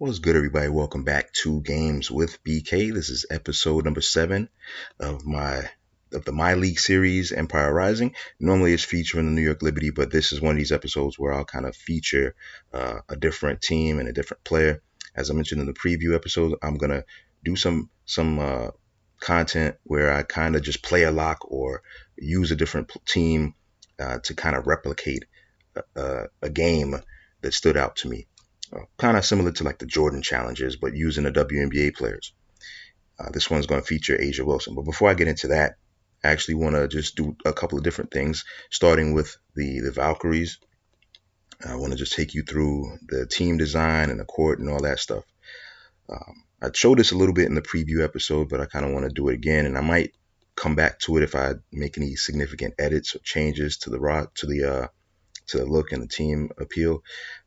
What's good, everybody? Welcome back to Games with BK. This is episode number 7 of the MyLeague series, Empire Rising. Normally, it's featuring the New York Liberty, but this is one of these episodes where I'll kind of feature a different team and a different player. As I mentioned in the preview episode, I'm gonna do some content where I kind of just play a lock or use a different team to kind of replicate a game that stood out to me, kind of similar to like the Jordan challenges, but using the WNBA players. This one's going to feature Asia Wilson. But before I get into that, I actually want to just do a couple of different things, starting with the Valkyries. I want to just take you through the team design and the court and all that stuff. I showed this a little bit in the preview episode, but I kind of want to do it again, and I might come back to it if I make any significant edits or changes to the look and the team appeal.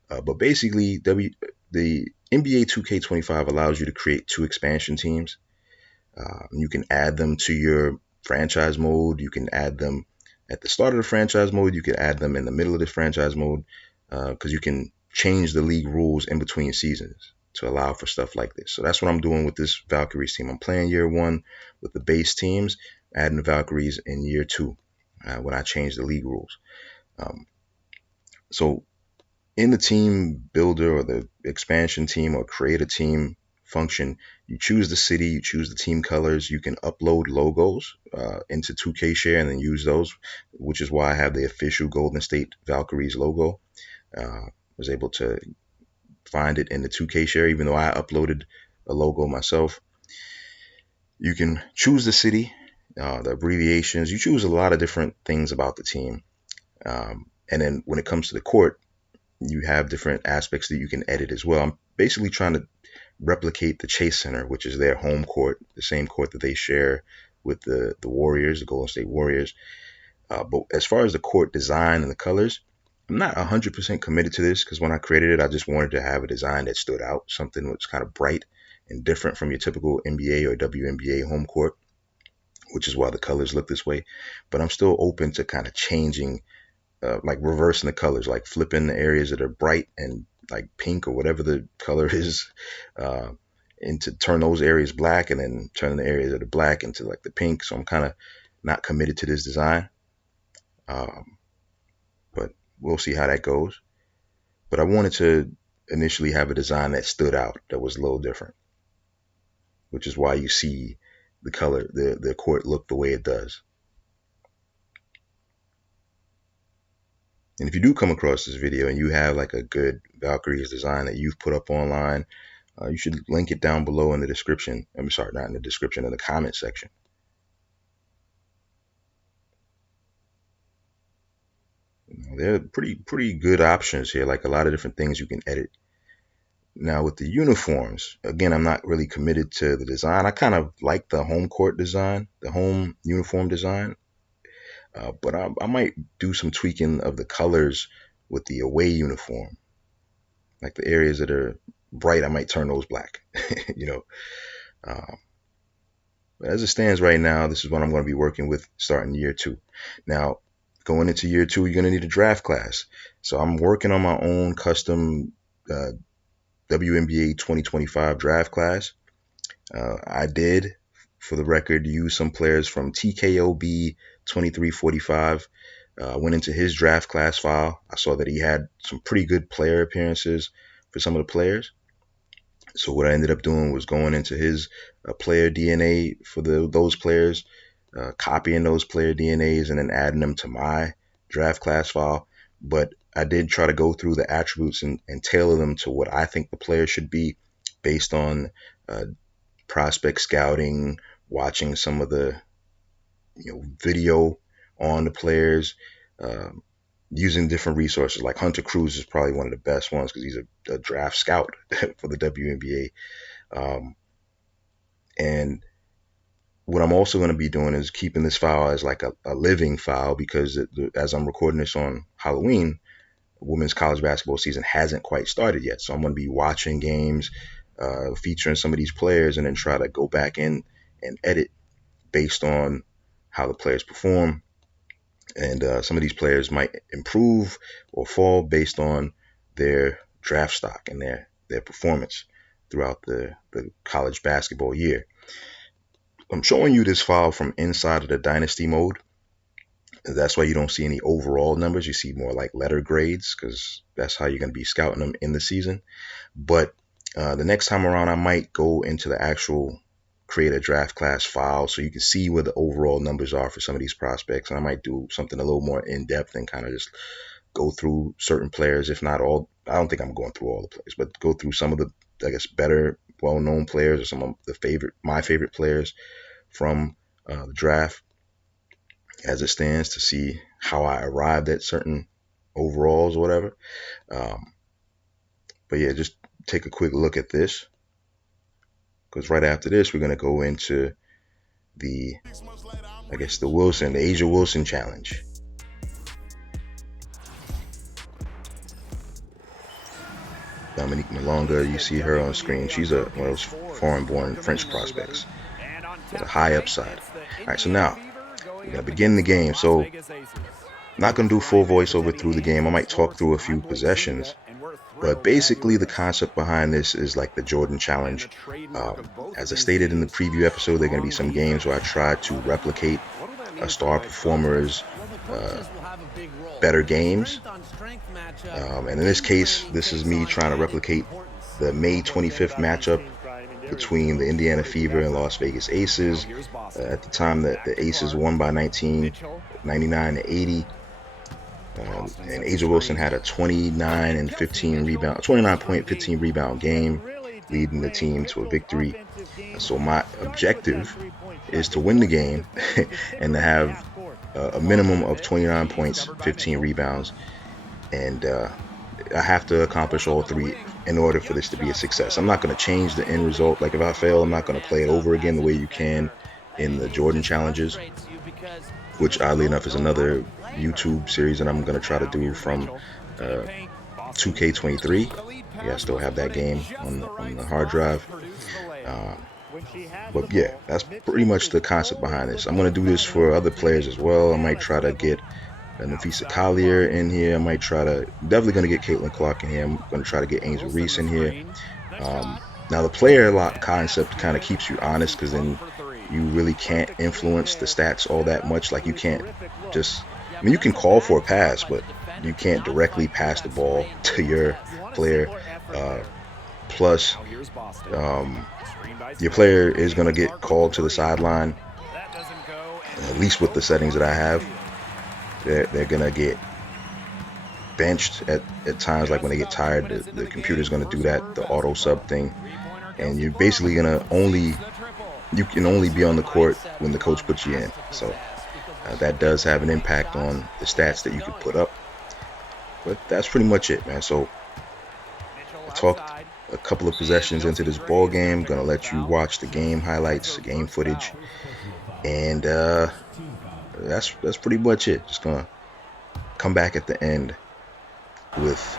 But basically, the NBA 2K25 allows you to create 2 expansion teams. You can add them to your franchise mode. You can add them at the start of the franchise mode. You can add them in the middle of the franchise mode, because you can change the league rules in between seasons to allow for stuff like this. So that's what I'm doing with this Valkyries team. I'm playing year 1 with the base teams, adding the Valkyries in year 2 when I change the league rules. So in the team builder or the expansion team or create a team function, you choose the city, you choose the team colors. You can upload logos into 2K Share and then use those, which is why I have the official Golden State Valkyries logo. Was able to find it in the 2K Share, even though I uploaded a logo myself. You can choose the city, the abbreviations. You choose a lot of different things about the team. And then when it comes to the court, you have different aspects that you can edit as well. I'm basically trying to replicate the Chase Center, which is their home court, the same court that they share with the Warriors, the Golden State Warriors. But as far as the court design and the colors, I'm not 100% committed to this, because when I created it, I just wanted to have a design that stood out, something that's kind of bright and different from your typical NBA or WNBA home court, which is why the colors look this way. But I'm still open to kind of changing, like reversing the colors, like flipping the areas that are bright and like pink or whatever the color is, into turn those areas black, and then turn the areas that are black into like the pink. So I'm kind of not committed to this design, but we'll see how that goes. But I wanted to initially have a design that stood out, that was a little different, which is why you see the color, the court look the way it does. And if you do come across this video and you have like a good Valkyries design that you've put up online, you should link it down below in the description. I'm sorry, not in the description, in the comment section. There are pretty good options here, like a lot of different things you can edit. Now with the uniforms, again, I'm not really committed to the design. I kind of like the home court design, the home uniform design. But I might do some tweaking of the colors with the away uniform. Like the areas that are bright, I might turn those black. you know. But as it stands right now, this is what I'm going to be working with starting year 2. Now, going into year 2, you're going to need a draft class. So I'm working on my own custom WNBA 2025 draft class. I did, for the record, use some players from TKOB 2345. Went into his draft class file. I saw that he had some pretty good player appearances for some of the players. So what I ended up doing was going into his player DNA for those players, copying those player DNAs and then adding them to my draft class file. But I did try to go through the attributes and tailor them to what I think the player should be, based on prospect scouting, watching some of the video on the players, using different resources. Like Hunter Cruz is probably one of the best ones, because he's a draft scout for the WNBA. And what I'm also going to be doing is keeping this file as like a living file, because as I'm recording this on Halloween, women's college basketball season hasn't quite started yet. So I'm going to be watching games, featuring some of these players, and then try to go back in and edit based on how the players perform. And some of these players might improve or fall based on their draft stock and their performance. throughout the college basketball year. I'm showing you this file from inside of the Dynasty mode. That's why you don't see any overall numbers. You see more like letter grades, because that's how you're going to be scouting them in the season. But the next time around, I might go into the actual create a draft class file so you can see where the overall numbers are for some of these prospects. And I might do something a little more in depth and kind of just go through certain players, if not all. I don't think I'm going through all the players, but go through some of the, I guess, better, well-known players, or some of my favorite players from the draft as it stands, to see how I arrived at certain overalls or whatever. But yeah, just take a quick look at this, because right after this, we're going to go into the, I guess, the Asia Wilson challenge. Dominique Malonga, you see her on screen. She's one of those foreign-born French prospects with a high upside. All right, so now we're going to begin the game. So I'm not going to do full voiceover through the game. I might talk through a few possessions. But basically, the concept behind this is like the Jordan Challenge. As I stated in the preview episode, there are going to be some games where I try to replicate a star performer's better games. And in this case, this is me trying to replicate the May 25th matchup between the Indiana Fever and Las Vegas Aces. At the time that the Aces won by 99-80. And Asia Wilson had a 29-point 15 rebound game, leading the team to a victory. So my objective is to win the game and to have a minimum of 29 points, 15 rebounds, and I have to accomplish all three in order for this to be a success. I'm not going to change the end result. Like, if I fail, I'm not going to play it over again the way you can in the Jordan challenges, which oddly enough is another YouTube series that I'm going to try to do from 2K23. Yeah, I still have that game on the hard drive. But yeah, that's pretty much the concept behind this. I'm going to do this for other players as well. I might try to get Nafisa Collier in here. I might definitely going to get Caitlin Clark in here. I'm going to try to get Angel Reese in here. Now, the player lock concept kind of keeps you honest, because then you really can't influence the stats all that much. Like, you can't just, I mean, you can call for a pass, but you can't directly pass the ball to your player. Plus, your player is going to get called to the sideline, at least with the settings that I have. They're going to get benched at times, like when they get tired. The computer's going to do that, the auto sub thing. And you're basically going to you can only be on the court when the coach puts you in. So that does have an impact on the stats that you could put up. But that's pretty much it, man. So I talked a couple of possessions into this ball game. Gonna let you watch the game highlights, the game footage, and that's pretty much it. Just gonna come back at the end with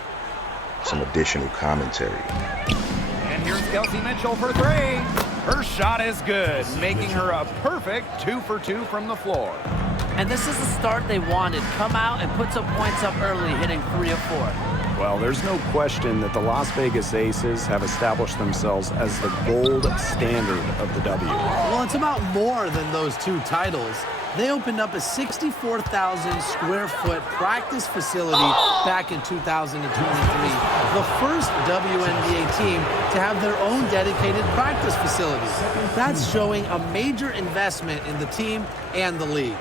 some additional commentary. And here's Kelsey Mitchell for three. Her shot is good, making her a perfect 2 for 2 from the floor. And this is the start they wanted. Come out and put some points up early, hitting 3 of 4. Well, there's no question that the Las Vegas Aces have established themselves as the gold standard of the W. Well, it's about more than those 2 titles. They opened up a 64,000 square foot practice facility back in 2023. The first WNBA team to have their own dedicated practice facility. That's showing a major investment in the team and the league.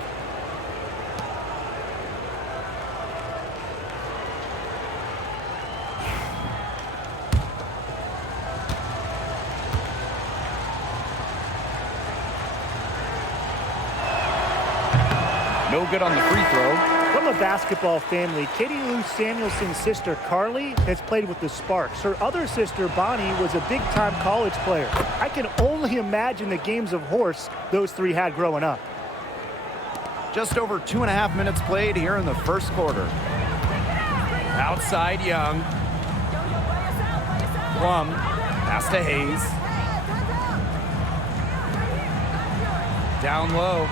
No good on the free throw. From a basketball family, Katie Lou Samuelson's sister Carly has played with the Sparks. Her other sister Bonnie was a big-time college player. I can only imagine the games of horse those 3 had growing up. Just over 2.5 minutes played here in the first quarter. Outside Young. Plum. Pass to Hayes. Down low.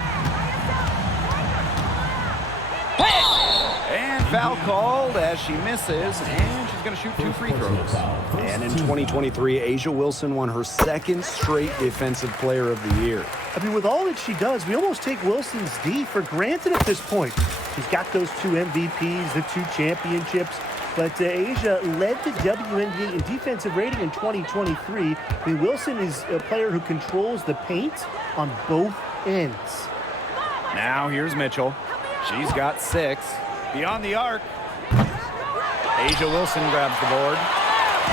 And foul called as she misses, and she's going to shoot 2 free throws. And in 2023, A'ja Wilson won her 2nd straight Defensive Player of the Year. I mean, with all that she does, we almost take Wilson's D for granted at this point. She's got those 2 MVPs, the 2 championships. But A'ja led the WNBA in defensive rating in 2023. I mean, Wilson is a player who controls the paint on both ends. Now here's Mitchell. She's got 6. Beyond the arc. A'ja Wilson grabs the board.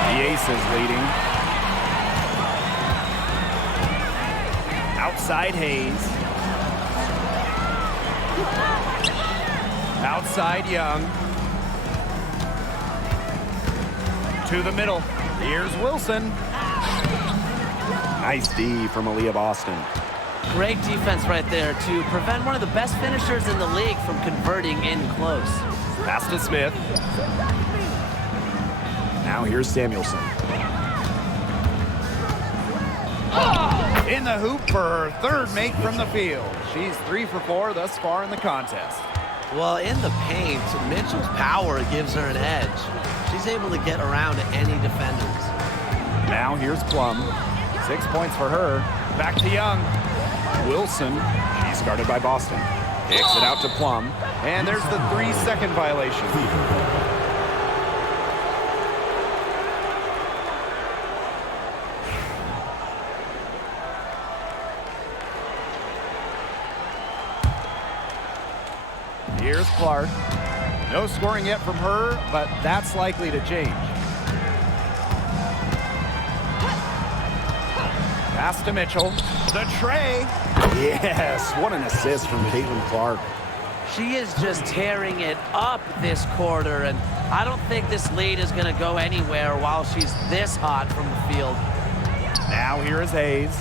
The Aces leading. Outside Hayes. Outside Young. To the middle. Here's Wilson. Nice D from Aaliyah Boston. Great defense right there to prevent one of the best finishers in the league from converting in close. Pass to Smith. Now here's Samuelson. In the hoop for her 3rd make from the field. She's 3 for 4 thus far in the contest. Well, in the paint, Mitchell's power gives her an edge. She's able to get around any defenders. Now here's Plum. 6 points for her. Back to Young. Wilson. She's guarded by Boston. Kicks it out to Plum. And there's the 3-second violation. Here's Clark. No scoring yet from her, but that's likely to change. Pass to Mitchell. The tray. Yes, what an assist from Caitlin Clark. She is just tearing it up this quarter, and I don't think this lead is going to go anywhere while she's this hot from the field. Now here is Hayes.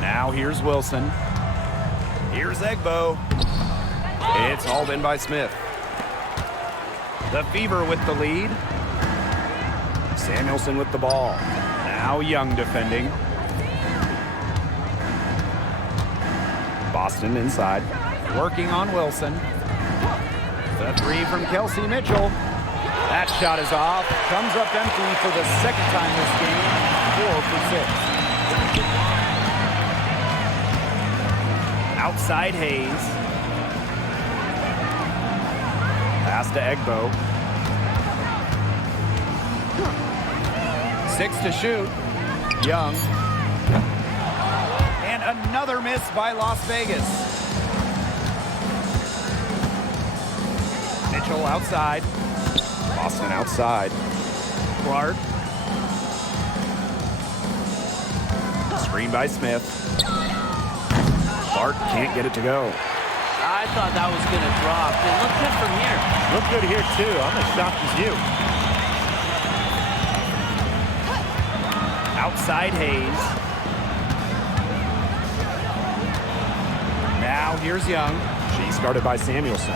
Now here's Wilson. Here's Egbo. It's hauled in by Smith. The Fever with the lead. Samuelson with the ball. Now Young defending. Boston inside. Working on Wilson. The 3 from Kelsey Mitchell. That shot is off. Comes up empty for the 2nd time this game. 4 for 6. Outside Hayes. Pass to Egbo. 6 to shoot. Young. And another miss by Las Vegas. Mitchell outside. Boston outside. Clark. Screen by Smith. Clark can't get it to go. I thought that was going to drop. It looked good from here. Look good here, too. I'm as shocked as you. Outside Hayes. Now here's Young. She's guarded by Samuelson.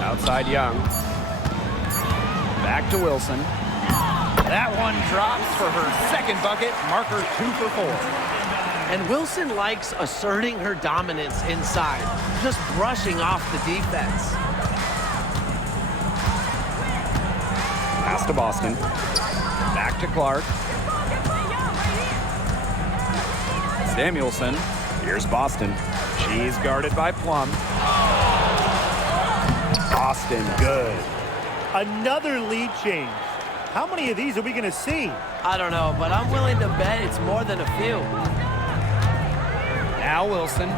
Outside Young. Back to Wilson. That one drops for her 2nd bucket. Marker 2 for 4. And Wilson likes asserting her dominance inside, just brushing off the defense. Pass to Boston. Back to Clark. Samuelson. Here's Boston. She's guarded by Plum. Boston, good. Another lead change. How many of these are we going to see? I don't know, but I'm willing to bet it's more than a few. Now Wilson.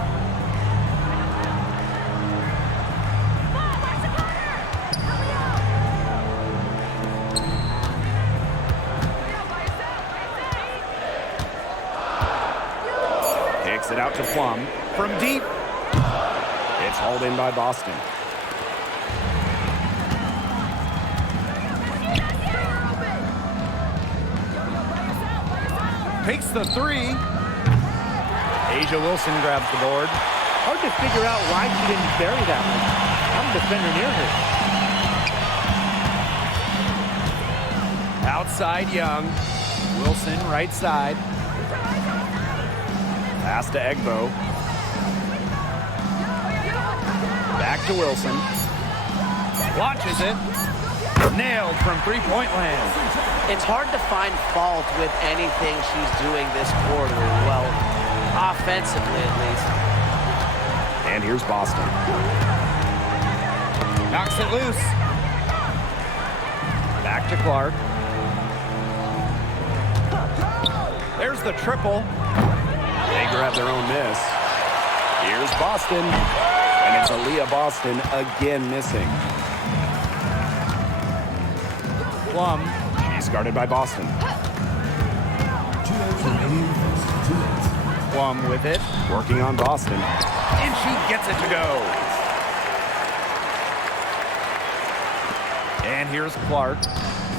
Kicks it out to Plum. From deep. It's hauled in by Boston. Takes the 3. A'ja Wilson grabs the board. Hard to figure out why she didn't bury that one. I'm a defender near her. Outside Young. Wilson right side. Pass to Egbo. to Wilson. Launches it. Nailed from three-point land. It's hard to find fault with anything she's doing this quarter. Well, offensively at least. And here's Boston. Knocks it loose. Back to Clark. There's the triple. They grab their own miss. Here's Boston. And it's Aaliyah Boston again missing. Plum. She's guarded by Boston. Plum with it. Working on Boston. And she gets it to go. And here's Clark.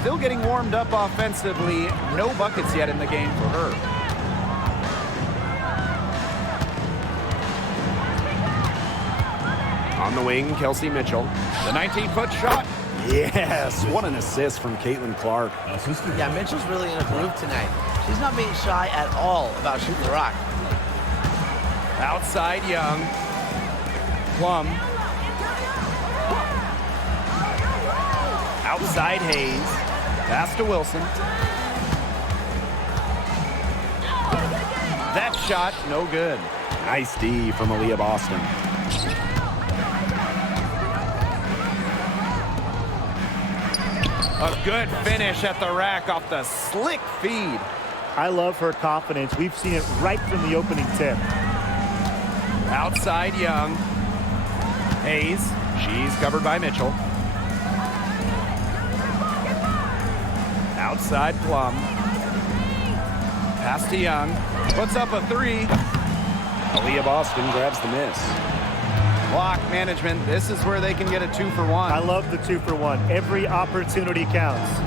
Still getting warmed up offensively. No buckets yet in the game for her. On the wing, Kelsey Mitchell. The 19-foot shot. Yes, what an assist from Caitlin Clark. Yeah, Mitchell's really in a groove tonight. She's not being shy at all about shooting the rock. Outside Young. Plum. Outside Hayes. Pass to Wilson. That shot, no good. Nice D from Aaliyah Boston. A good finish at the rack off the slick feed. I love her confidence. We've seen it right from the opening tip. Outside Young. Hayes. She's covered by Mitchell. Outside Plum. Pass to Young. Puts up a three. Aaliyah Boston grabs the miss. Clock management. This is where they can get a 2-for-1. I love the 2-for-1. Every opportunity counts.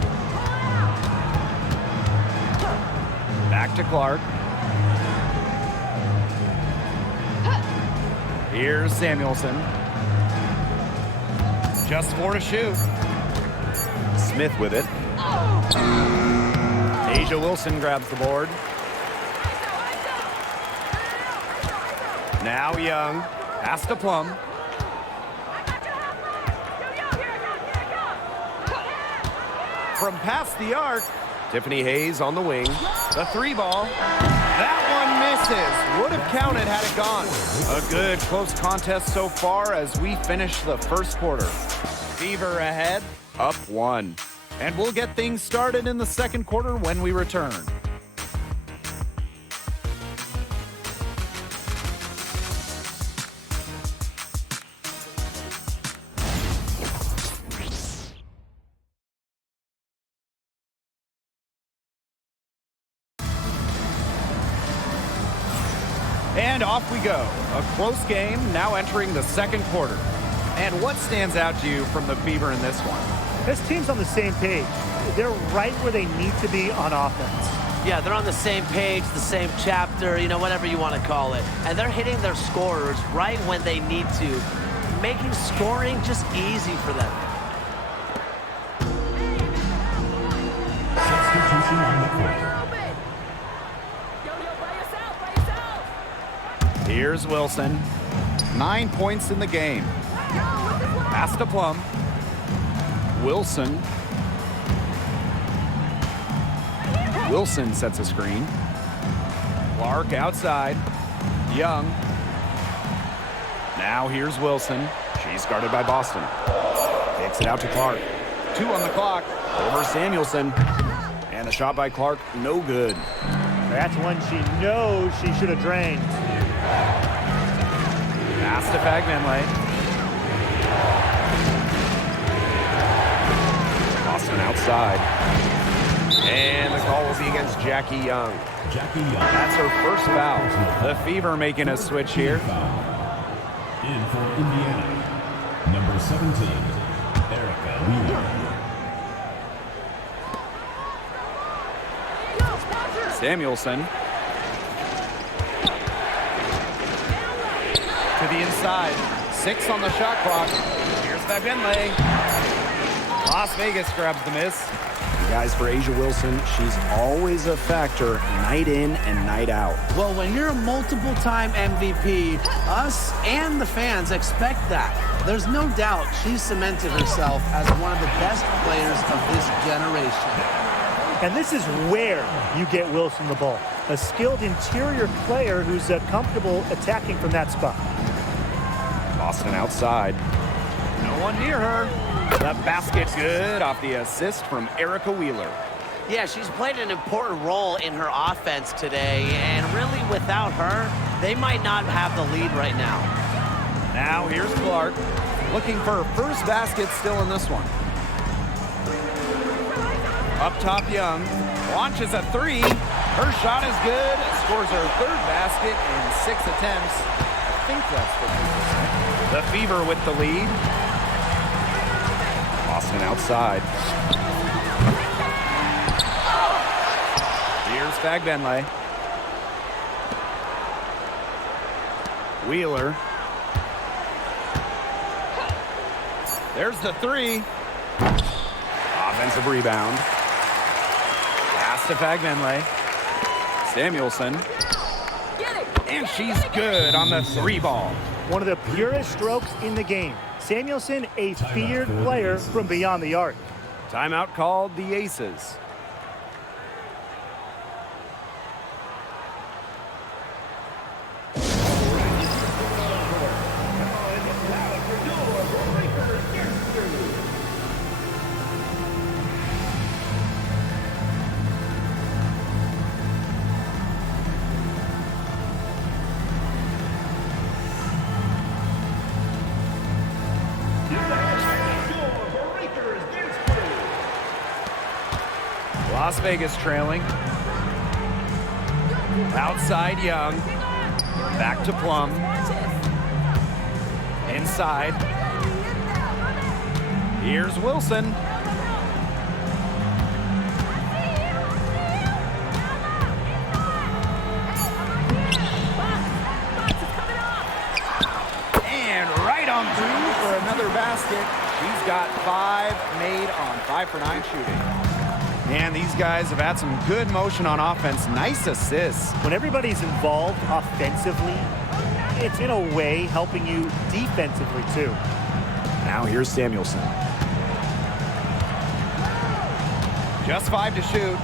Back to Clark. Here's Samuelson. Just 4 to shoot. Smith with it. Asia Wilson grabs the board. Now Young. Pass to Plum. From past the arc. Tiffany Hayes on the wing. The 3-ball. That one misses. Would have counted had it gone. A good close contest so far as we finish the first quarter. Fever ahead, up 1. And we'll get things started in the second quarter when we return. And off we go. A close game now entering the second quarter. And what stands out to you from the Fever in this one? This team's on the same page. They're right where they need to be on offense. Yeah, they're on the same page, the same chapter, you know, whatever you want to call it. And they're hitting their scorers right when they need to, making scoring just easy for them. Here's Wilson. 9 points in the game. Pass to Plum. Wilson. Wilson sets a screen. Clark outside. Young. Now here's Wilson. She's guarded by Boston. Kicks it out to Clark. 2 on the clock. Over Samuelson. And a shot by Clark, no good. That's one she knows she should have drained. Pass to Fagmanley. Boston outside. And the call will be against Jackie Young. That's her first foul. The Fever making a switch here. In for Indiana, number 17, Erica Wheeler. Samuelson. To the inside. 6 on the shot clock. Here's Fagmanley. Las Vegas grabs the miss. Guys, for Asia Wilson, she's always a factor night in and night out. Well, when you're a multiple-time MVP, us and the fans expect that. There's no doubt she's cemented herself as one of the best players of this generation. And this is where you get Wilson the ball. A skilled interior player who's comfortable attacking from that spot. Boston outside. No one near her. The basket's good off the assist from Erica Wheeler. Yeah, she's played an important role in her offense today, and really without her, they might not have the lead right now. Now here's Clark, looking for her first basket still in this one. Up top, Young launches a three. Her shot is good, scores her third basket in 6 attempts. I think that's what people say. The Fever with the lead. Boston outside. Here's Fagbenle. Wheeler. There's the three. Offensive rebound. Pass to Fagbenle. Samuelson. And she's good on the three ball. One of the purest strokes in the game. Samuelson, a feared player from beyond the arc. Timeout called the Aces. Las Vegas trailing. Outside Young. Back to Plum. Inside. Here's Wilson. And right on through for another basket. He's got 5 made on 5 for 9 shooting. And these guys have had some good motion on offense. Nice assists. When everybody's involved offensively, it's in a way helping you defensively too. Now here's Samuelson. Just 5 to shoot.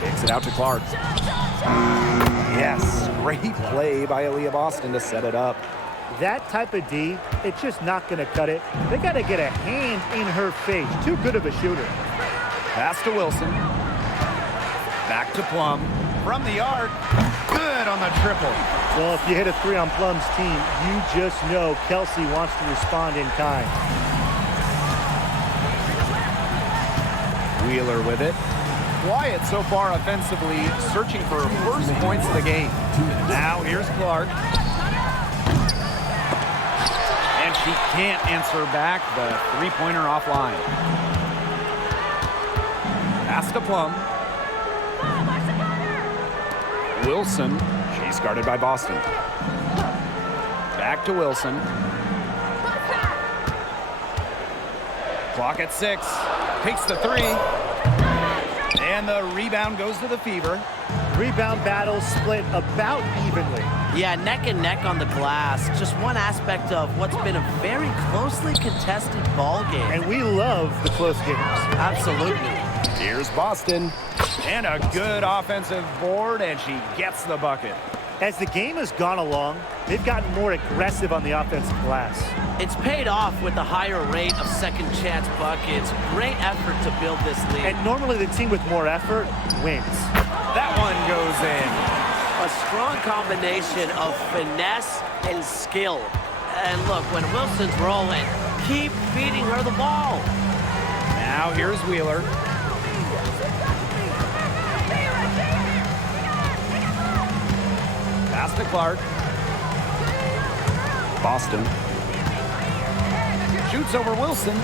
Kicks it out to Clark. Yes, great play by Aaliyah Boston to set it up. That type of D, it's just not going to cut it. They got to get a hand in her face. Too good of a shooter. Pass to Wilson. Back to Plum. From the arc. Good on the triple. Well, if you hit a 3 on Plum's team, you just know Kelsey wants to respond in kind. Wheeler with it. Quiet so far offensively, searching for first points of the game. Now here's Clark. And she can't answer back the three-pointer offline. Pass to Plum. Wilson. She's guarded by Boston. Back to Wilson. Clock at 6. Takes the 3. And the rebound goes to the Fever. Rebound battle split about evenly. Yeah, neck and neck on the glass. Just one aspect of what's been a very closely contested ball game. And we love the close games. Absolutely. Here's Boston. And a good offensive board, and she gets the bucket. As the game has gone along, they've gotten more aggressive on the offensive glass. It's paid off with a higher rate of second chance buckets. Great effort to build this lead. And normally the team with more effort wins. That one goes in. A strong combination of finesse and skill. And look, when Wilson's rolling, keep feeding her the ball. Now here's Wheeler. Pass to Clark. Boston. Shoots over Wilson.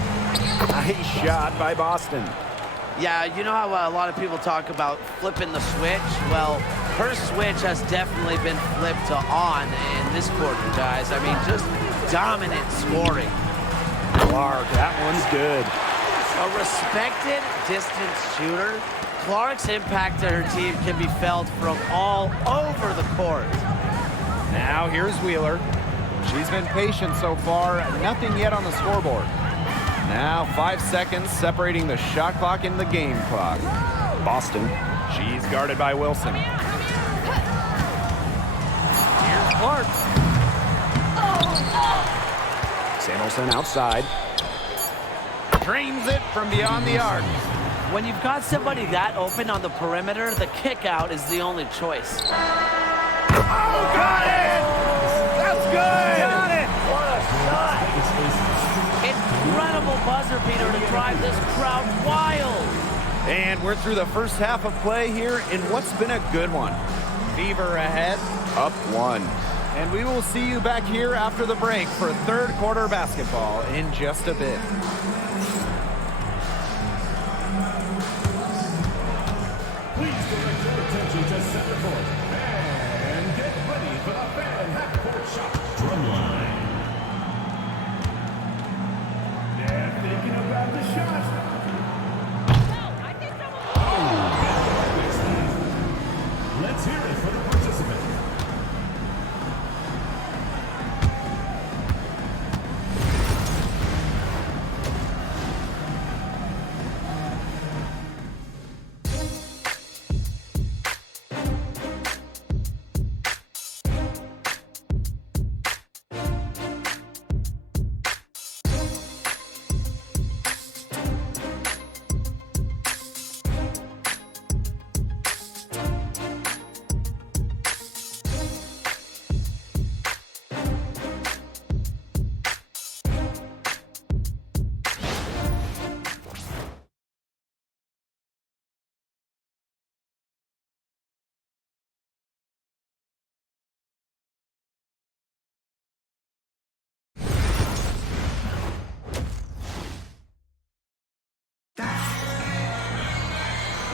Nice shot by Boston. Yeah, you know how a lot of people talk about flipping the switch? Well, her switch has definitely been flipped to on in this quarter, guys. I mean, just dominant scoring. Clark, that one's good. A respected distance shooter. Clark's impact to her team can be felt from all over the court. Now here's Wheeler. She's been patient so far. Nothing yet on the scoreboard. Now 5 seconds separating the shot clock and the game clock. Boston. She's guarded by Wilson. Here's Clark. Samuelson outside. Drains it from beyond the arc. When you've got somebody that open on the perimeter, the kick out is the only choice. Oh, got it! That's good! Got it! What a shot! Incredible buzzer beater to drive this crowd wild. And we're through the first half of play here in what's been a good one. Fever ahead, up 1. And we will see you back here after the break for third quarter basketball in just a bit. Please direct your attention to center court and get ready for the fan half-court shot. Drumline. They're thinking about the shot. Let's hear it for the participant.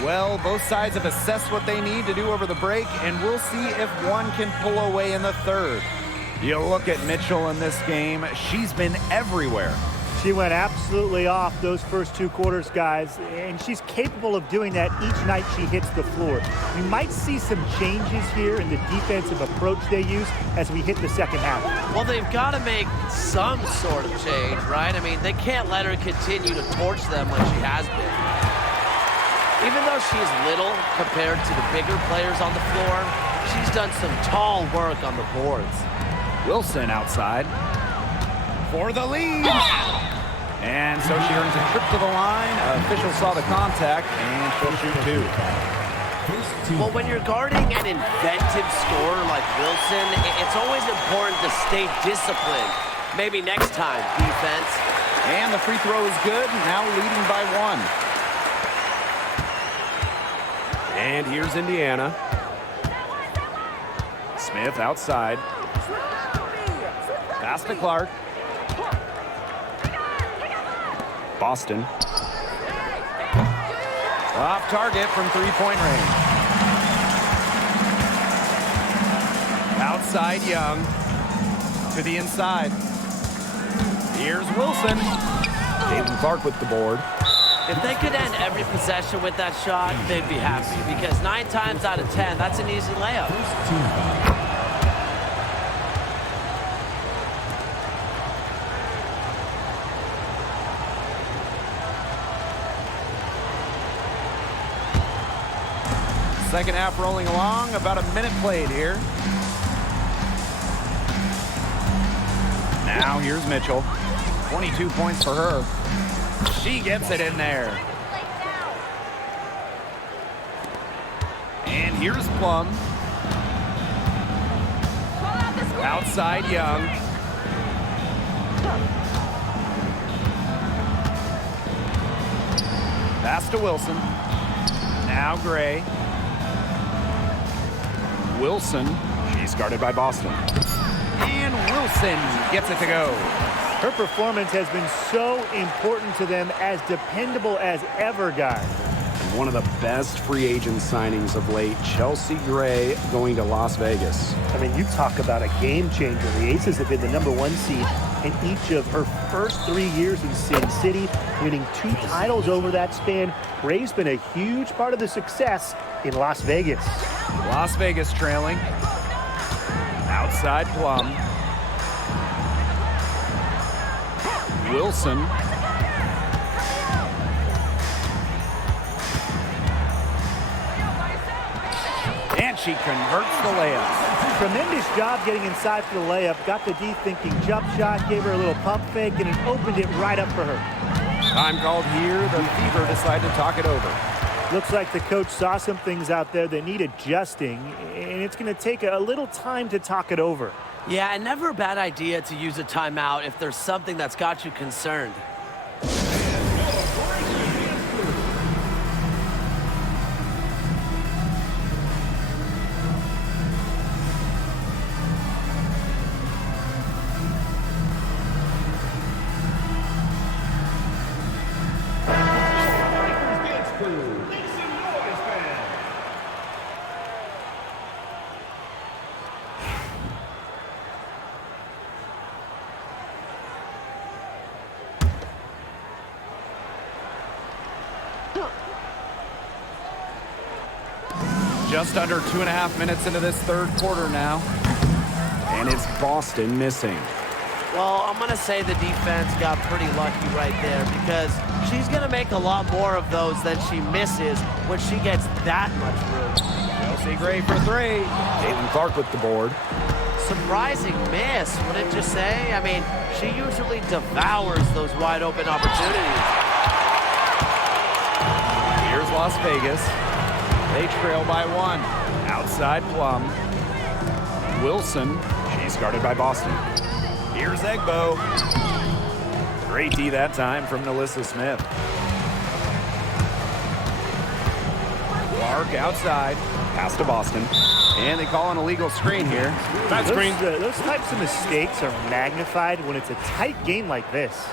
Well, both sides have assessed what they need to do over the break, and we'll see if one can pull away in the third. You look at Mitchell in this game, she's been everywhere. She went absolutely off those first 2 quarters, guys, and she's capable of doing that each night she hits the floor. We might see some changes here in the defensive approach they use as we hit the second half. Well, they've got to make some sort of change, right? I mean, they can't let her continue to torch them like she has been. Even though she's little compared to the bigger players on the floor, she's done some tall work on the boards. Wilson outside for the lead. And so she earns a trip to the line. Official saw the contact, and she'll shoot 2. Well, when you're guarding an inventive scorer like Wilson, it's always important to stay disciplined. Maybe next time, defense. And the free throw is good, now leading by 1. And here's Indiana. Smith outside. Pass to Clark. Boston. Off target from three-point range. Outside Young. To the inside. Here's Wilson. Caitlin Clark with the board. If they could end every possession with that shot, they'd be happy, because 9 times out of 10, that's an easy layup. Second half rolling along, about a minute played here. Now here's Mitchell. 22 points for her. She gets it in there. And here's Plum. Outside Young. Pass to Wilson. Now Gray. Wilson. She's guarded by Boston. And Wilson gets it to go. Her performance has been so important to them, as dependable as ever, guys. And one of the best free agent signings of late, Chelsea Gray going to Las Vegas. I mean, you talk about a game changer. The Aces have been the #1 seed in each of her first 3 years in Sin City, winning 2 titles over that span. Gray's been a huge part of the success in Las Vegas. Las Vegas trailing. Outside Plum. Wilson. And she converts the layup. Tremendous job getting inside for the layup. Got the D thinking jump shot, gave her a little pump fake, and it opened it right up for her. Time called here. The Fever decide to talk it over. Looks like the coach saw some things out there that need adjusting, and it's going to take a little time to talk it over. Yeah, and never a bad idea to use a timeout if there's something that's got you concerned. Just under 2.5 minutes into this third quarter now. And it's Boston missing. Well, I'm going to say the defense got pretty lucky right there because she's going to make a lot more of those than she misses when she gets that much room. Chelsea Gray for three. Caitlin Clark with the board. Surprising miss, wouldn't you say? I mean, she usually devours those wide open opportunities. Here's Las Vegas. They trail by one. Outside Plum. Wilson. She's guarded by Boston. Here's Egbo. Great D that time from Nalissa Smith. Clark outside. Pass to Boston. And they call an illegal screen here. Those types of mistakes are magnified when it's a tight game like this.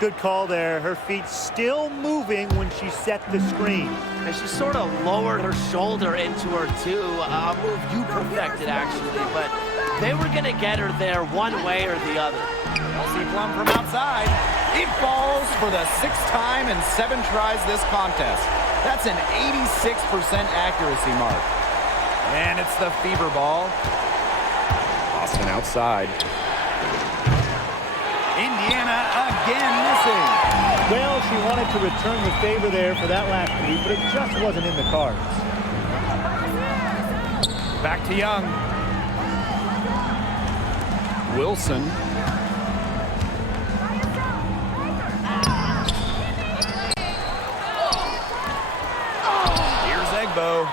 Good call there. Her feet still moving when she set the screen. And she sort of lowered her shoulder into her, too. A move you perfected, actually. But they were going to get her there one way or the other. Kelsey Plum from outside. It falls for the 6th time in 7 tries this contest. That's an 86% accuracy mark. And it's the Fever ball. Boston outside. Indiana again missing. Well, she wanted to return the favor there for that last lead, but it just wasn't in the cards. Back to Young. Wilson. Here's Egbo.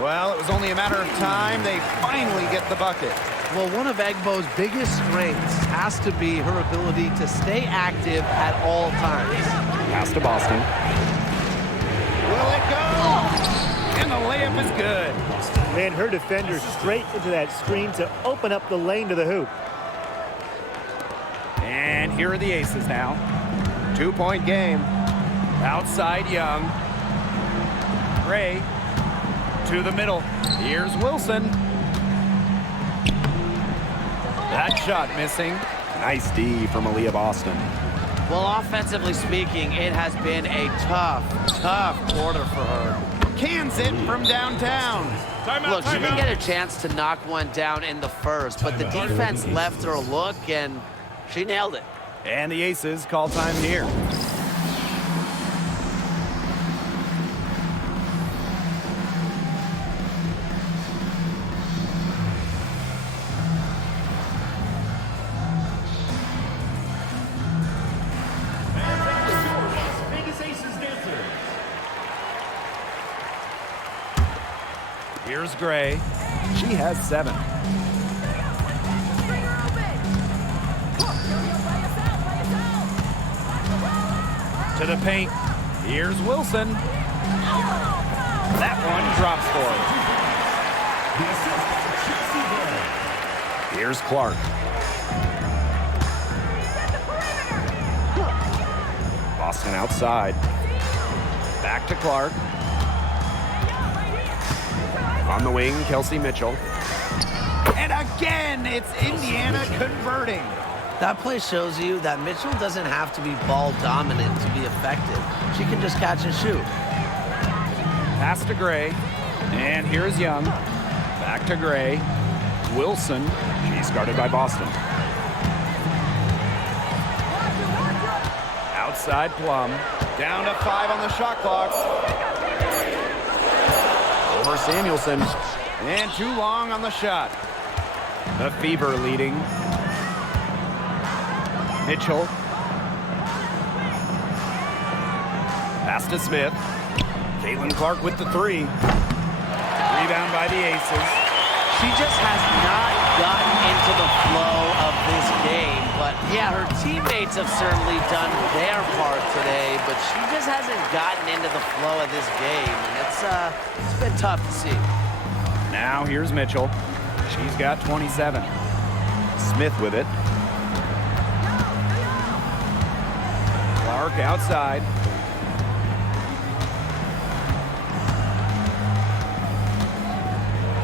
Well, it was only a matter of time. They finally get the bucket. Well, one of Egbo's biggest strengths has to be her ability to stay active at all times. Pass to Boston. Will it go? And the layup is good. Man, her defender straight into that screen to open up the lane to the hoop. And here are the Aces now. 2-point game. Outside Young. Gray to the middle. Here's Wilson. That shot missing. Nice D from Aaliyah Boston. Well, offensively speaking, it has been a tough quarter for her. Cans it from downtown. Look, she didn't get a chance to knock one down in the first, but the defense left her a look, and she nailed it. And the Aces call time here. Here's Gray. She has 7. To the paint. Here's Wilson. That one drops for her. Here's Clark. Boston outside. Back to Clark. On the wing, Kelsey Mitchell. And again, it's Indiana converting. That play shows you that Mitchell doesn't have to be ball dominant to be effective. She can just catch and shoot. Pass to Gray. And here's Young. Back to Gray. Wilson. She's guarded by Boston. outside Plum. Down to 5 on the shot clock. Over Samuelson. And too long on the shot. The Fever leading. Mitchell. Pass to Smith. Caitlin Clark with the 3. Rebound by the Aces. She just has not gotten into the flow of this game. But, yeah, her teammates have certainly done their part today, but she just hasn't gotten into the flow of this game. And it's been tough to see. Now here's Mitchell. She's got 27. Smith with it. Clark outside.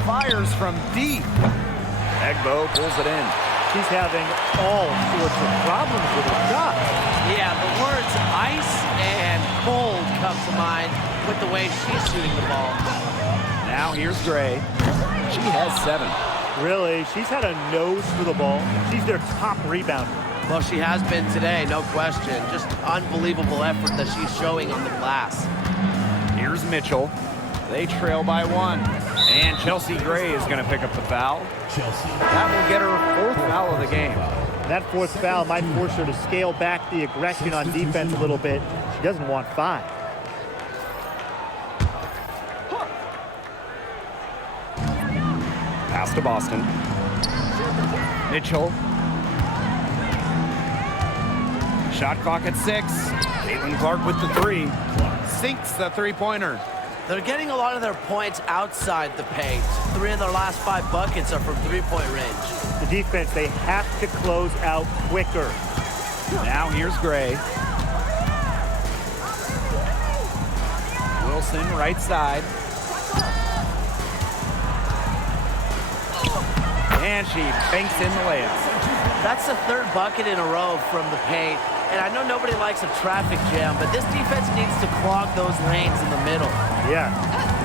Fires from deep. Egbo pulls it in. She's having all sorts of problems with her shot. Yeah, the words ice and cold come to mind with the way she's shooting the ball. Now here's Gray. She has 7. Really, she's had a nose for the ball. She's their top rebounder. Well, she has been today, no question. Just unbelievable effort that she's showing on the glass. Here's Mitchell. They trail by 1. And Chelsea Gray is going to pick up the foul. That will get her 4th foul of the game. That 4th foul might force her to scale back the aggression on defense a little bit. She doesn't want 5. Pass to Boston. Mitchell. Shot clock at 6. Caitlin Clark with the 3. Sinks the three-pointer. They're getting a lot of their points outside the paint. 3 of their last 5 buckets are from three-point range. The defense, they have to close out quicker. Now here's Gray. Wilson right side. And she banks in the layup. That's the 3rd bucket in a row from the paint. And I know nobody likes a traffic jam, but this defense needs to clog those lanes in the middle. Yeah,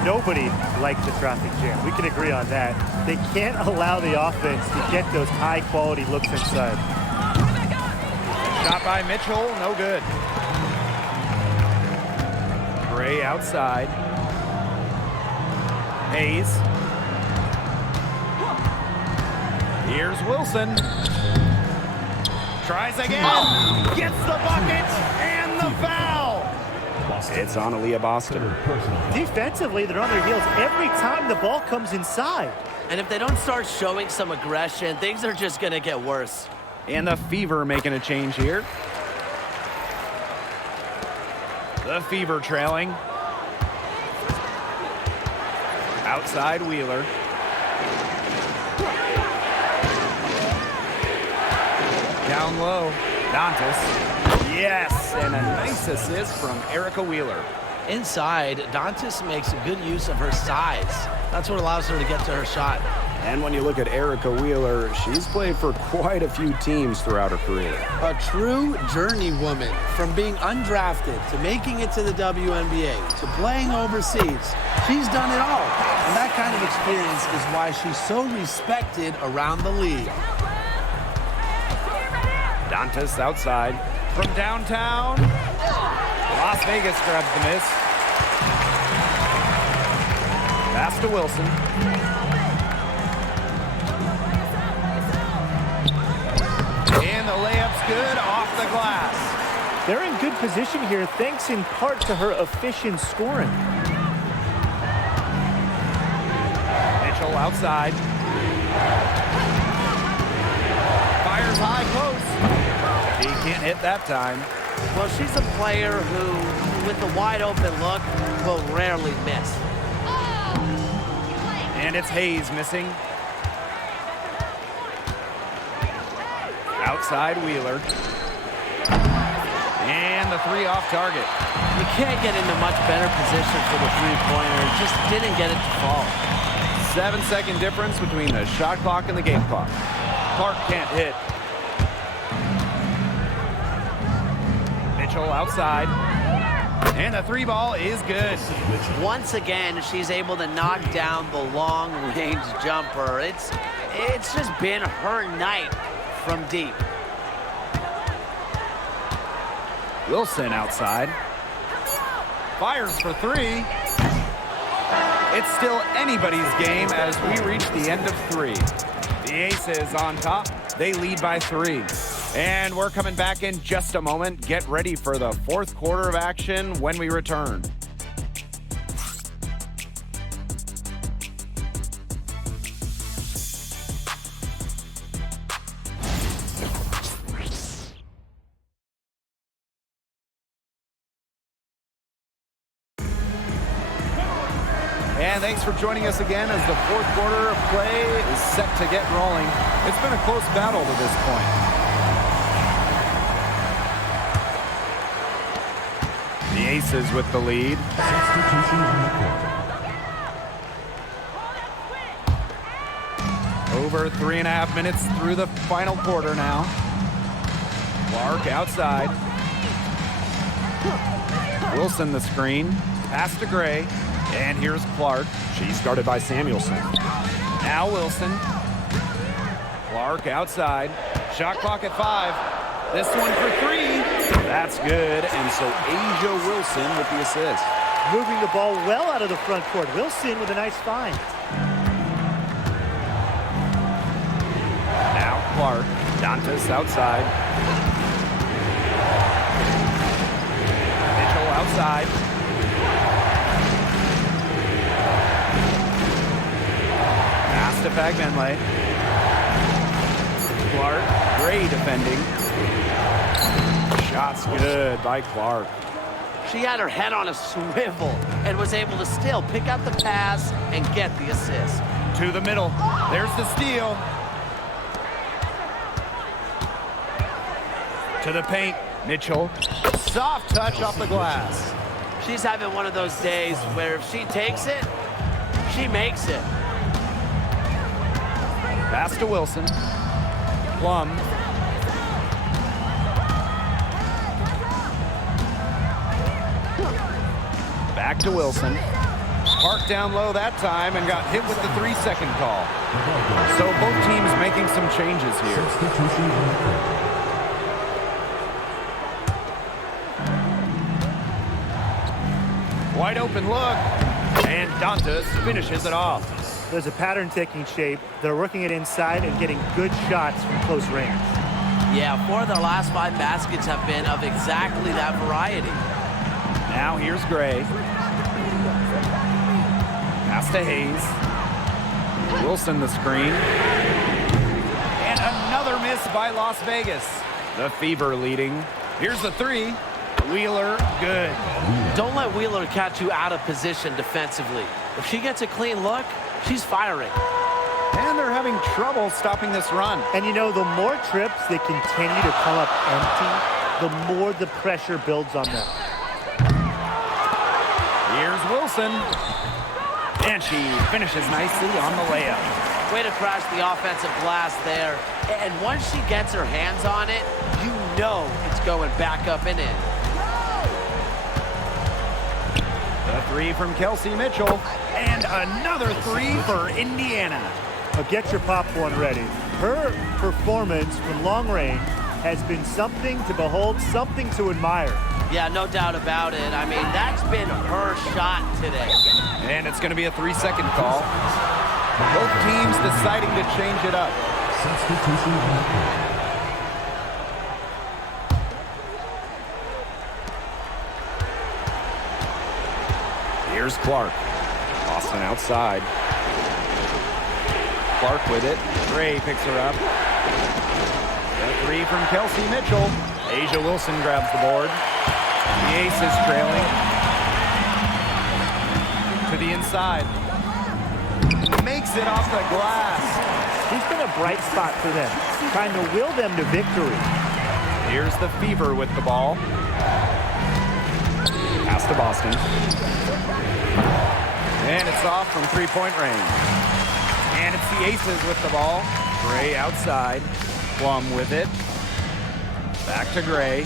nobody likes the traffic jam. We can agree on that. They can't allow the offense to get those high-quality looks inside. Shot by Mitchell, no good. Gray outside. Hayes. Here's Wilson. Tries again. Gets the bucket and the foul. It's on Aaliyah Boston. Defensively, they're on their heels every time the ball comes inside. And if they don't start showing some aggression, things are just going to get worse. And the Fever making a change here. The Fever trailing. Outside Wheeler. Down low, Dantas. Yes, and a nice assist from Erica Wheeler. Inside, Dantas makes good use of her size. That's what allows her to get to her shot. And when you look at Erica Wheeler, she's played for quite a few teams throughout her career. A true journey woman, from being undrafted to making it to the WNBA to playing overseas. She's done it all. And that kind of experience is why she's so respected around the league. Dantas outside. From downtown. Las Vegas grabs the miss. Pass to Wilson. And the layup's good off the glass. They're in good position here, thanks in part to her efficient scoring. Mitchell outside. Fires high close. He can't hit that time. Well, she's a player who, with a wide open look, will rarely miss. And it's Hayes missing. Outside Wheeler. And the 3 off target. You can't get into much better position for the three-pointer. Just didn't get it to fall. 7-second difference between the shot clock and the game clock. Clark can't hit. Mitchell outside. And the 3 ball is good. Once again, she's able to knock down the long-range jumper. It's just been her night from deep. Wilson outside. Fires for three. It's still anybody's game as we reach the end of three. The Aces on top. They lead by 3. And we're coming back in just a moment. Get ready for the fourth quarter of action when we return. And thanks for joining us again as the fourth quarter of play is set to get rolling. It's been a close battle to this point. The Aces with the lead. Over 3.5 minutes through the final quarter now. Clark outside. Wilson the screen. Pass to Gray. And here's Clark. She's guarded by Samuelson. Now Wilson. Clark outside. Shot clock at 5. This one for 3. That's good. And so Asia Wilson with the assist. Moving the ball well out of the front court. Wilson with a nice find. Now Clark. Dantas outside. Mitchell outside. Pass to Fagbenley. Clark, Gray defending. Shots good by Clark. She had her head on a swivel and was able to still pick up the pass and get the assist. To the middle. There's the steal. To the paint. Mitchell. Soft touch off the glass. She's having one of those days where if she takes it, she makes it. Pass to Wilson. Plum. Back to Wilson. Parked down low that time and got hit with the 3-second call. So both teams making some changes here. Wide open look. And Dantas finishes it off. There's a pattern taking shape. They're working it inside and getting good shots from close range. Yeah, 4 of their last 5 baskets have been of exactly that variety. Now here's Gray. Pass to Hayes. Wilson the screen. And another miss by Las Vegas. The Fever leading. Here's the 3. Wheeler, good. Don't let Wheeler catch you out of position defensively. If she gets a clean look, she's firing. And they're having trouble stopping this run. And you know, the more trips they continue to come up empty, the more the pressure builds on them. Here's Wilson. And she finishes nicely on the layup. Way to crash the offensive glass there. And once she gets her hands on it, you know it's going back up and in. The 3 from Kelsey Mitchell. And another 3 for Indiana. Now get your popcorn ready. Her performance from long range has been something to behold, something to admire. Yeah, no doubt about it. I mean, that's been her shot today. And it's going to be a 3-second call. Both teams deciding to change it up. Here's Clark. Boston outside. Clark with it. Gray picks her up. The 3 from Kelsey Mitchell. Asia Wilson grabs the board. The Aces trailing. To the inside. Makes it off the glass. He's been a bright spot for them, trying to will them to victory. Here's the Fever with the ball. Pass to Boston. And it's off from 3-point range. And it's the Aces with the ball. Gray outside. Plum with it. Back to Gray.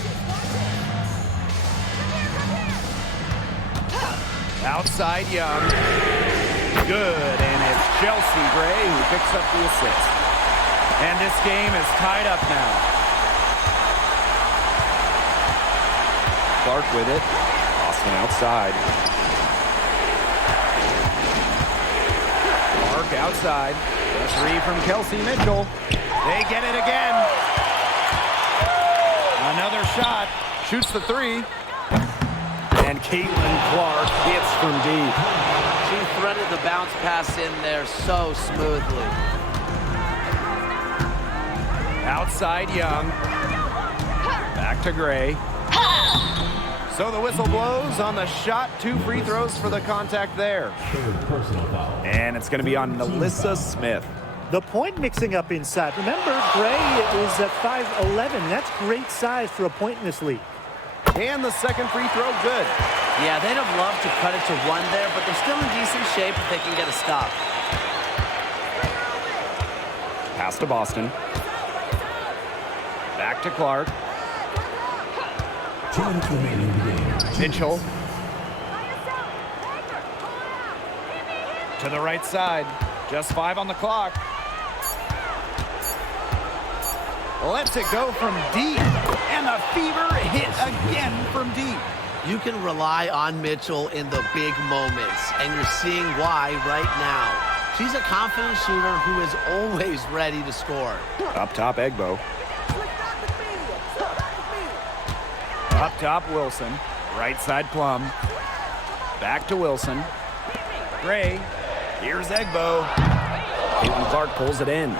Outside Young. Good, and it's Chelsea Gray who picks up the assist. And this game is tied up now. Clark with it. Boston outside. Clark outside. The three from Kelsey Mitchell. They get it again. Another shot. Shoots the three. And Caitlin Clark hits from deep. She threaded the bounce pass in there so smoothly. Outside Young. Back to Gray. So the whistle blows on the shot. 2 free throws for the contact there. Personal foul. And it's going to be on Melissa Smith. The point mixing up inside. Remember, Gray is at 5'11". That's great size for a point in this league. And the second free throw, good. Yeah, they'd have loved to cut it to 1 there, but they're still in decent shape if they can get a stop. Pass to Boston. Back to Clark. 2 minutes remaining in the game. Mitchell. To the right side. Just 5 on the clock. Lets it go from deep. And the Fever hit again from deep. You can rely on Mitchell in the big moments, and you're seeing why right now. She's a confident shooter who is always ready to score. Up top, Egbo. Up top, Wilson. Right side, Plum. Back to Wilson. Gray. Here's Egbo. Caitlin Clark pulls it in.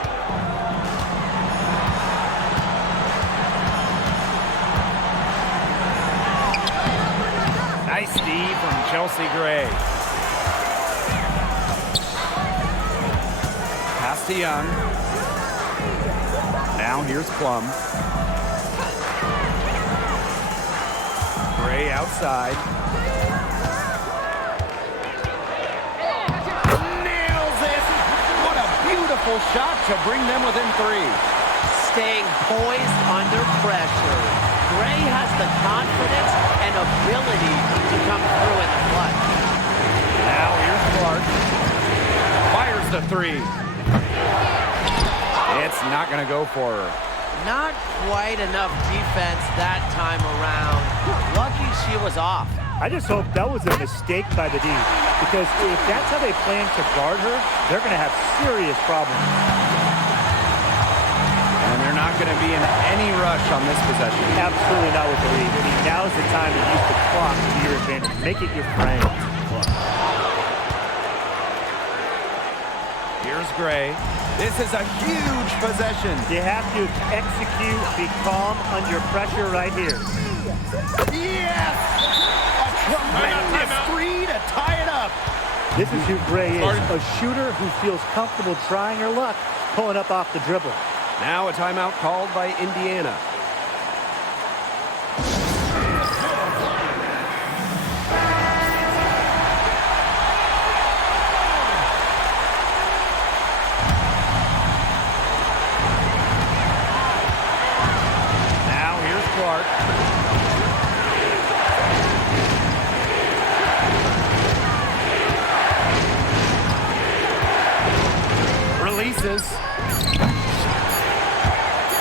Nice D from Chelsea Gray. Pass to Young. Now here's Plum. Gray outside. Nails it! What a beautiful shot to bring them within 3. Staying poised under pressure. Gray has the confidence and ability to come through in the clutch. Now here's Clark. Fires the 3. It's not going to go for her. Not quite enough defense that time around. Lucky she was off. I just hope that was a mistake by the D, because if that's how they plan to guard her, they're going to have serious problems. And they're not going to be in any rush on this possession. Absolutely not with the lead. I mean, now's the time to use the clock to your advantage. Make it your friend. Here's Gray. This is a huge possession. You have to execute, be calm under pressure right here. Yes! A tremendous 3 to tie it up. This is who Gray is, a shooter who feels comfortable trying her luck, pulling up off the dribble. Now a timeout called by Indiana. Now here's Clark. Releases.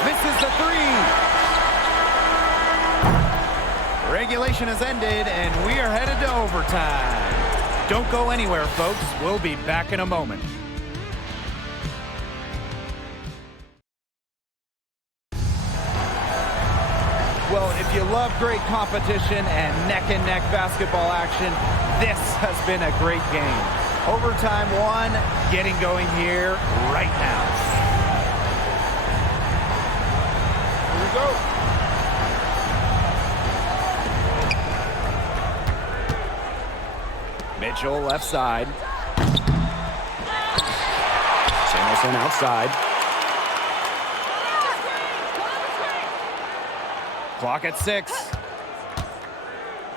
Misses the 3. Regulation has ended, and we are headed to overtime. Don't go anywhere, folks. We'll be back in a moment. Well, if you love great competition and neck-and-neck basketball action, this has been a great game. Overtime 1, getting going here right now. Here we go. Mitchell left side. Samuelson outside. Clock at 6.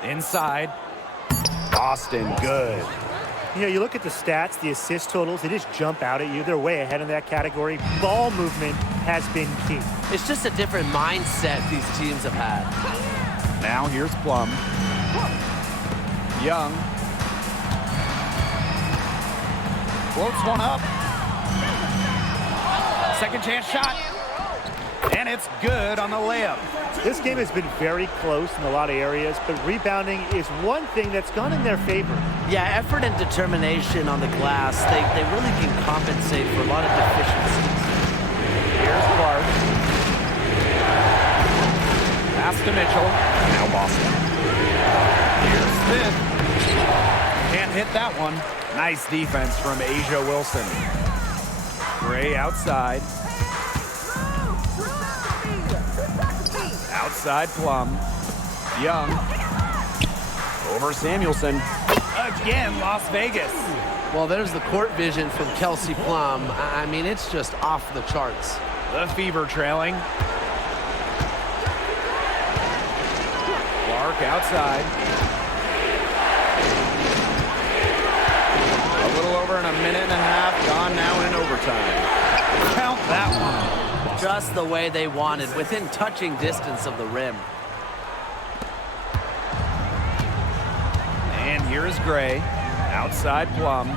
Inside. Boston, good. You know, you look at the stats, the assist totals, they just jump out at you. They're way ahead in that category. Ball movement has been key. It's just a different mindset these teams have had. Now here's Plum. Young. Floats one up. Second chance shot. And it's good on the layup. This game has been very close in a lot of areas, but rebounding is one thing that's gone in their favor. Yeah, effort and determination on the glass, they really can compensate for a lot of deficiencies. Here's Clark. Pass to Mitchell. Now Boston. Here's Smith. Can't hit that one. Nice defense from Asia Wilson. Gray outside. Outside Plum. Young. Over Samuelson. Again, Las Vegas. Well, there's the court vision from Kelsey Plum. I mean, it's just off the charts. The Fever trailing. Clark outside. A little over in a minute and a half. Gone now in overtime. Count that one. Just the way they wanted, within touching distance of the rim. And here is Gray. Outside Plum.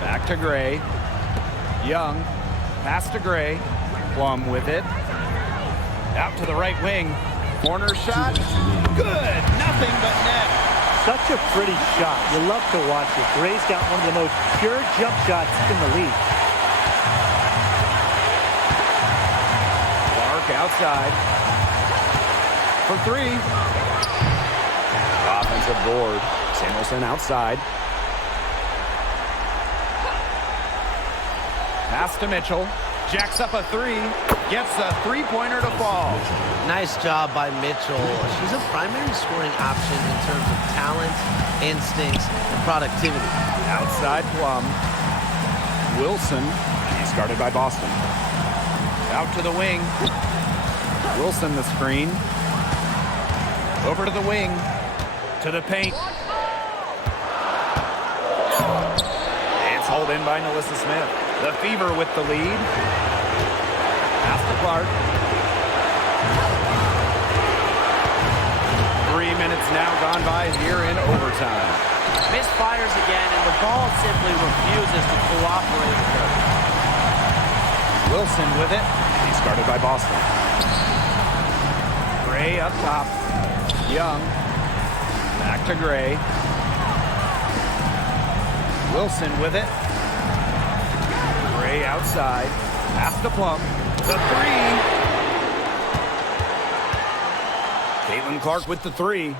Back to Gray. Young. Pass to Gray. Plum with it. Out to the right wing. Corner shot. Good. Nothing but net. Such a pretty shot. You love to watch it. Gray's got one of the most pure jump shots in the league. Clark outside. For three. Offensive board. Samuelson outside. Pass to Mitchell. Jacks up a three. Gets a three-pointer to fall. Nice job by Mitchell. She's a primary scoring option in terms of talent, instincts, and productivity. Outside Plum. Wilson. He's guarded by Boston. Out to the wing. Wilson the screen. Over to the wing. To the paint. It's hauled in by Nalissa Smith. The Fever with the lead. Pass to Clark. 3 minutes now gone by here in overtime. Misfires again, and the ball simply refuses to cooperate with her. Wilson with it. He's guarded by Boston. Gray up top. Young. Back to Gray. Wilson with it. Gray outside. Pass to Plum. The three. Caitlin Clark with the three. A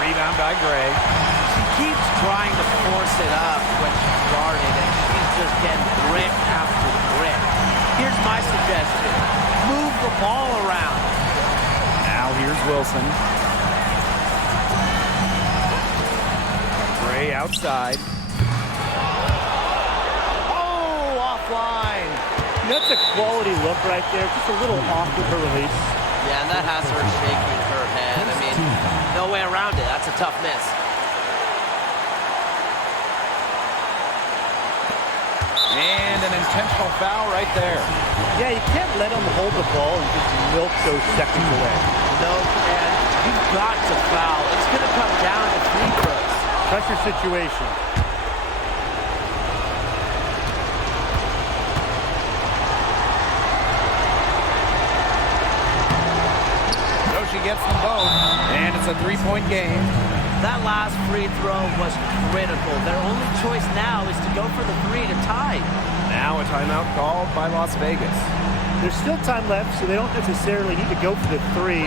rebound by Gray. She keeps trying to force it up when she's guarded, and she's just getting brick after brick. Here's my suggestion. Move the ball around. Now here's Wilson. Gray outside. Oh, offline. That's a quality look right there. Just a little off with her release. Yeah, and that has her shaking her head. I mean, no way around it. That's a tough miss. And an intentional foul right there. Yeah, you can't let them hold the ball and just milk those seconds away. No, and you've got to foul. It's going to come down to free throws. Pressure situation. So she gets them both, and it's a three-point game. That last free throw was critical. Their only choice now is to go for the three to tie. Now a timeout called by Las Vegas. There's still time left, so they don't necessarily need to go for the three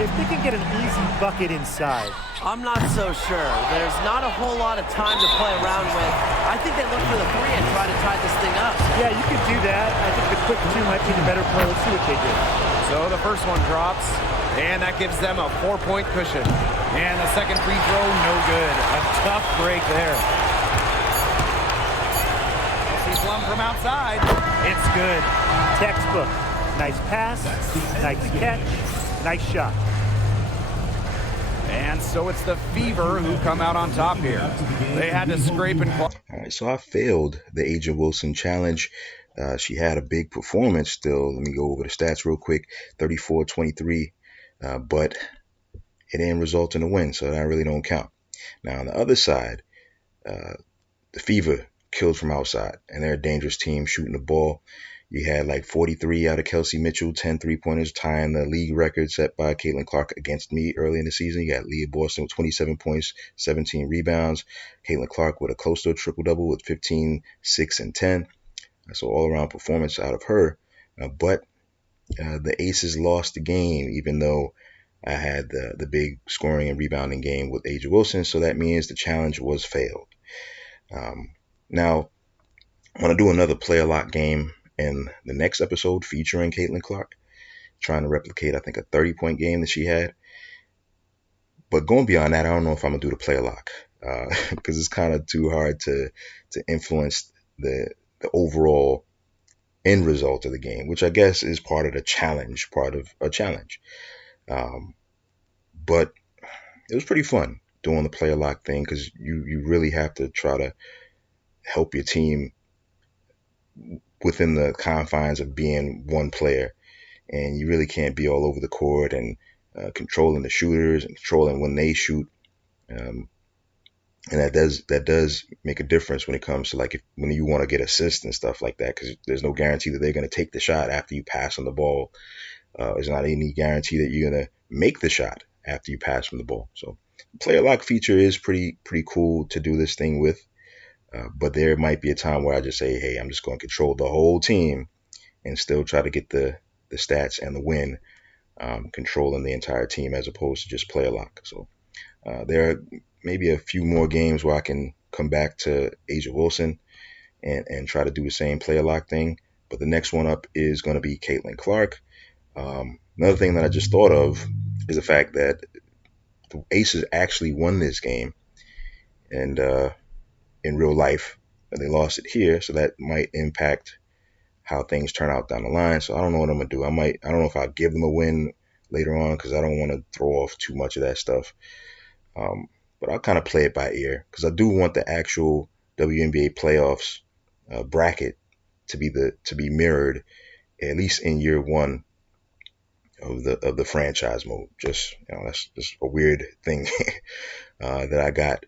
if they can get an easy bucket inside. I'm not so sure. There's not a whole lot of time to play around with. I think they look for the three and try to tie this thing up. Yeah, you could do that. I think the quick two might be the better play. Let's see what they do. So the first one drops, and that gives them a 4-point cushion. And the second free throw, no good. A tough break there. Kelsey Plum from outside. It's good. Textbook. Nice pass, nice catch, nice shot. And so it's the Fever who come out on top here. They had to scrape and claw. All right, so I failed the Asia Wilson challenge. She had a big performance still. Let me go over the stats real quick. 34-23, but it didn't result in a win, so that really don't count. Now, on the other side, the Fever killed from outside, and they're a dangerous team shooting the ball. You had like 43 out of Kelsey Mitchell, 10 3-pointers, tying the league record set by Caitlin Clark against me early in the season. You got Leah Boston with 27 points, 17 rebounds. Caitlin Clark with a close to a triple-double with 15, 6, and 10. So all-around performance out of her. But the Aces lost the game, even though I had the big scoring and rebounding game with A'ja Wilson. So that means the challenge was failed. Now, I want to do another player lock game in the next episode featuring Caitlin Clark, trying to replicate, I think, a 30-point game that she had. But going beyond that, I don't know if I'm going to do the player lock because it's kind of too hard to influence the overall end result of the game, which I guess is part of a challenge. But it was pretty fun doing the player lock thing because you really have to try to help your team within the confines of being one player, and you really can't be all over the court and controlling the shooters and controlling when they shoot, and that does make a difference when it comes to like when you want to get assists and stuff like that, because there's no guarantee that they're going to take the shot after you pass on the ball. There's not any guarantee that you're going to make the shot after you pass from the ball. So the player lock feature is pretty cool to do this thing with. But there might be a time where I just say, hey, I'm just going to control the whole team and still try to get the stats and the win, controlling the entire team as opposed to just player lock. So there are maybe a few more games where I can come back to A'ja Wilson and try to do the same player lock thing. But the next one up is going to be Caitlin Clark. Another thing that I just thought of is the fact that the Aces actually won this game. And in real life, they lost it here, so that might impact how things turn out down the line. So I don't know what I'm gonna do. I don't know if I'll give them a win later on because I don't want to throw off too much of that stuff. But I'll kind of play it by ear because I do want the actual WNBA playoffs bracket to be mirrored at least in year one of the franchise mode. Just that's just a weird thing that I got,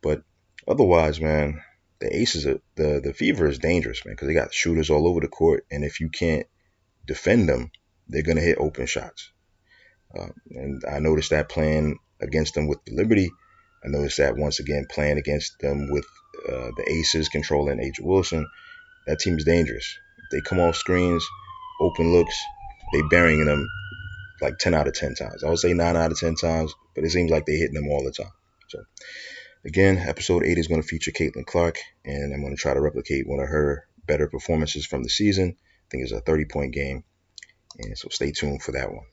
but. Otherwise, man, the Aces, the Fever is dangerous, man, because they got shooters all over the court, and if you can't defend them, they're going to hit open shots. And I noticed that playing against them with the Liberty. I noticed that once again playing against them with the Aces controlling A'ja Wilson. That team is dangerous. If they come off screens, open looks, they burying them like 10 out of 10 times. I would say 9 out of 10 times, but it seems like they're hitting them all the time. So. Again, episode 8 is going to feature Caitlin Clark, and I'm going to try to replicate one of her better performances from the season. I think it's a 30-point game, and so stay tuned for that one.